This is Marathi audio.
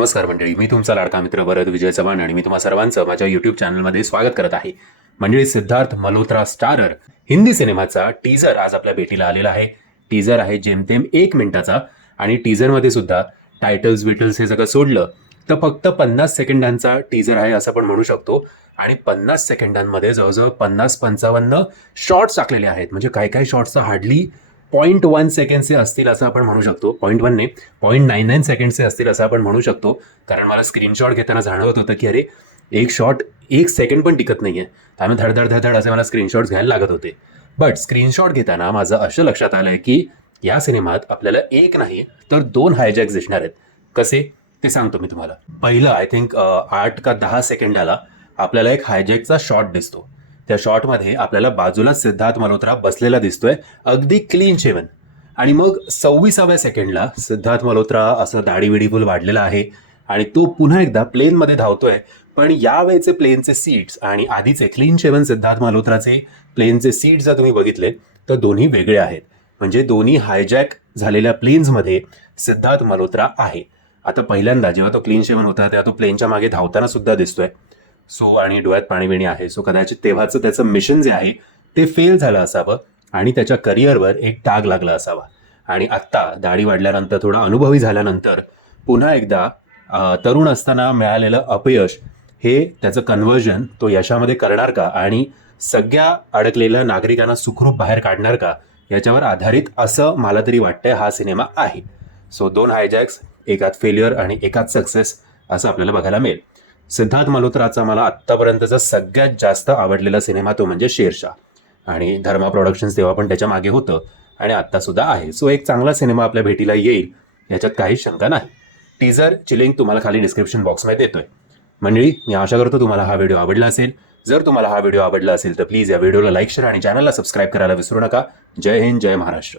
नमस्कार मंडळी, मी तुमचा लाडका मित्र भरत विजय चव्हाण आणि मी तुम्हा सर्वांचं माझ्या यूट्यूब चॅनलमध्ये स्वागत करत आहे. मंडळी, सिद्धार्थ मल्होत्रा स्टारर हिंदी सिनेमाचा टीजर आज आपल्या भेटीला आलेला आहे. टीजर आहे जेमतेम 1 मिनिटाचा आणि टीजरमध्ये सुद्धा टायटल्स विटल्स हे सगळं सोडलं तर फक्त 50 सेकंदांचा टीजर आहे असं पण म्हणू शकतो. आणि 50 सेकंदांमध्ये जवळजवळ 50-55 शॉर्ट्स टाकलेले आहेत. म्हणजे काही शॉर्ट्सचं हार्डली 0.1 सेकंडचे असतील असं आपण म्हणू शकतो. 0.1 ने 0.99 सेकंडचे असतील असं आपण म्हणू शकतो. कारण मला स्क्रीनशॉट घेताना जाणवत होतं की अरे, एक शॉट 1 सेकंड पण टिकत नाहीये. त्यामुळे धडधड असे मला स्क्रीनशॉट्स घ्यायला लागत होते. बट स्क्रीनशॉट घेताना माझं असं लक्षात आलंय की या सिनेमात आपल्याला एक नाही तर 2 हायजॅक्स दिसणार आहेत. कसे ते सांगतो मी तुम्हाला. पहिलं आय थिंक 8 का 10 सेकंडाला आपल्याला एक हायजॅकचा शॉट दिसतो. त्या शॉटमध्ये आपल्याला बाजूला सिद्धार्थ मल्होत्रा बसलेला दिसतोय, अगदी क्लीन शेवन. आणि मग 26व्या सेकंडला सिद्धार्थ मल्होत्रा असं दाढी फुल वाढलेला आहे आणि तो पुन्हा एकदा प्लेनमध्ये धावतोय. पण यावेळेचे प्लेनचे सीट्स आणि आधीचे क्लीन शेवन सिद्धार्थ मल्होत्राचे प्लेनचे सीट्स जर तुम्ही बघितले तर दोन्ही वेगळे आहेत. म्हणजे दोन्ही हायजॅक झालेल्या प्लेन्समध्ये सिद्धार्थ मल्होत्रा आहे. आता पहिल्यांदा जेव्हा तो क्लीन शेवन होता तेव्हा तो प्लेनच्या मागे धावताना सुद्धा दिसतोय. आणि डोळ्यात पाणीबिणी आहे. कदाचित तेव्हाचं त्याचं मिशन जे आहे ते फेल झालं असावं आणि त्याच्या करिअरवर एक टाग लागला असावा. आणि आत्ता दाढी वाढल्यानंतर, थोडा अनुभवी झाल्यानंतर पुन्हा एकदा तरुण असताना मिळालेलं अपयश हे त्याचं कन्व्हर्जन तो यशामध्ये करणार का आणि सगळ्या अडकलेल्या नागरिकांना सुखरूप बाहेर काढणार का याच्यावर आधारित असं मला तरी वाटतंय हा सिनेमा आहे. 2 हायजॅक्स, एकात फेल्युअर आणि एकात सक्सेस असं आपल्याला बघायला मिळेल. सिद्धार्थ मल्होत्राचा मला आत्तापर्यंतचा सगळ्यात जास्त आवडलेला सिनेमा तो म्हणजे शेरशाह. आणि धर्मा प्रोडक्शन्स तेव्हा पण त्याच्या मागे होतं आणि आत्ता सुद्धा आहे. एक चांगला सिनेमा आपल्या भेटीला येईल याच्यात काही शंका नाही. टीजरची लिंक तुम्हाला खाली डिस्क्रिप्शन बॉक्समध्ये देतोय. मंडळी, मी आशा करतो तुम्हाला हा व्हिडिओ आवडला असेल. जर तुम्हाला हा व्हिडिओ आवडला असेल तर प्लीज या व्हिडिओला लाईक, शेअर आणि चॅनलला सबस्क्राईब करायला विसरू नका. जय हिंद, जय महाराष्ट्र.